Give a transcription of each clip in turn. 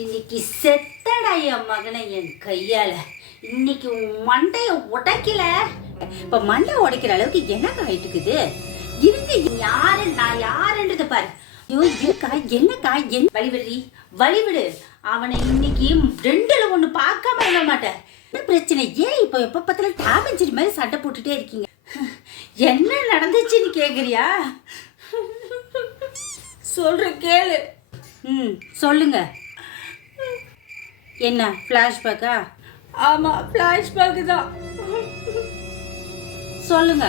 இன்னைக்கு செத்தடா என் மகனை என் கையால. இன்னைக்கு உன் மண்டைய உடைக்கல. இப்ப மண்டை உடைக்கிற அளவுக்கு என்னக்கா ஆயிட்டுக்குது? இருங்க, யாரு நான் யாருன்றது பாரு. ஐயோ இருக்கா என்னக்கா என் வழிவிடுறி வழிவிடு. அவனை இன்னைக்கு ரெண்டுல ஒண்ணு பார்க்காம விட மாட்டேன். என்ன பிரச்சனை? ஏன் இப்போ எப்ப பார்த்தாலும் டாமேஜ் மாதிரி சண்டை போட்டுட்டே இருக்கீங்க? என்ன நடந்துச்சுன்னு கேக்குறியா? சொல்ற கேளு. சொல்லுங்க. என்ன ஃப்ளாஷ்பேக்கா? ஆமாம், ஃப்ளாஷ்பேக்கு தான். சொல்லுங்க.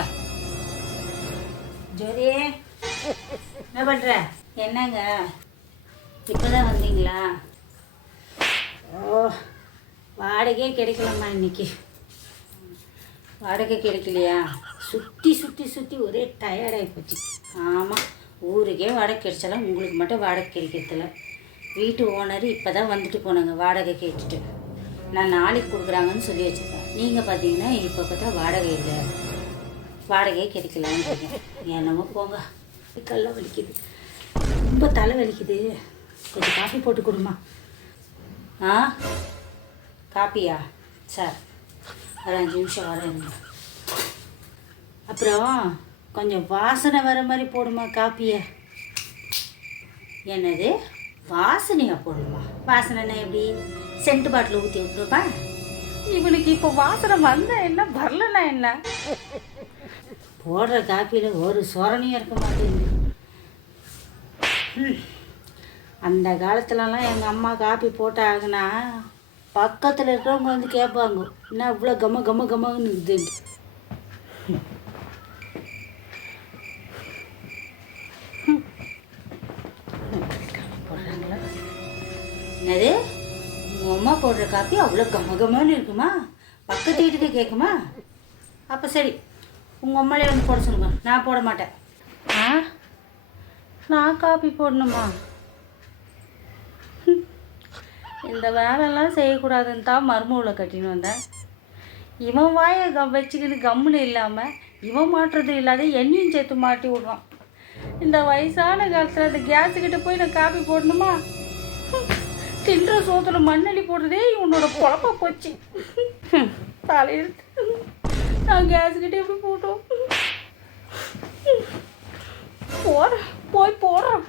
ஜோதி என்ன பண்ணுற? என்னங்க இப்போதான் வந்தீங்களா? ஓ, வாடகையே கிடைக்கலம்மா இன்னைக்கு. வாடகை கிடைக்கலையா? சுற்றி சுற்றி சுற்றி ஒரே டயர்டாகி போச்சு. ஆமாம், ஊருக்கே வாடகை கிடைச்சாலும் உங்களுக்கு மட்டும் வாடகை கிடைக்கிறதில்ல. வீட்டு ஓனர் இப்போ தான் வந்துட்டு போனாங்க வாடகை கேட்டுட்டு. நான் நாளைக்கு கொடுக்குறாங்கன்னு சொல்லி வச்சுருக்கேன். நீங்கள் பார்த்தீங்கன்னா இப்போ பார்த்தா வாடகை இல்லை, வாடகையே கிடைக்கலான்னு. என்னமோ போங்க, கல்லாம் வலிக்குது, ரொம்ப தலை வலிக்குது. கொஞ்சம் காஃபி போட்டு கொடுமா. ஆ, காப்பியா? சார் ஒரு 5 நிமிஷம் வரேன். அப்புறம் கொஞ்சம் வாசனை வர மாதிரி போடுமா காப்பியை. என்னது வாசனையாக போடுமா? வாசனைன்னா எப்படி? சென்ட் பாட்டில் ஊற்றி விட்டுருப்பா. இவனுக்கு இப்போ வாசனை வந்தா என்ன, வரலன்னா என்ன? போடுற காப்பியில் ஒரு சொரணியும் இருக்க மாட்டேங்குது. அந்த காலத்துலலாம் எங்கள் அம்மா காப்பி போட்டாங்கன்னா பக்கத்தில் இருக்கிறவங்க வந்து கேட்பாங்க, என்ன இவ்வளோ கம கம கமன்னு இருக்குதுன்ட்டு. என்னது, உங்கள் அம்மா போடுற காப்பி அவ்வளோ கமகமான்னு இருக்குமா? பக்கத்து வீட்டுக்கே கேட்குமா? அப்போ சரி, உங்கள் அம்மாலே வந்து போட சொல்லுங்க, நான் போட மாட்டேன். ஆ, நான் காப்பி போடணுமா? இந்த வேலைலாம் செய்யக்கூடாதுன்னு தான் மருமகளை கட்டின்னு வந்தேன். இவன் வாயை வச்சுக்கின்னு கம்முன்னு இல்லாமல் இவன் மாட்டுறது இல்லாத என்னையும் சேர்த்து மாட்டி விடுவான். இந்த வயசான காலத்தில் அந்த கேஸுக்கிட்ட போய் நான் காப்பி போடணுமா? தின்ற சோத்துல மண்ணள்ளி போடுறதே இவனோட பொழப்பா போச்சு. தலையெழுத்து, நான் கேஸுக்கிட்ட எப்படி போட்டோம்? போடுறேன், போய் போடுறேன்.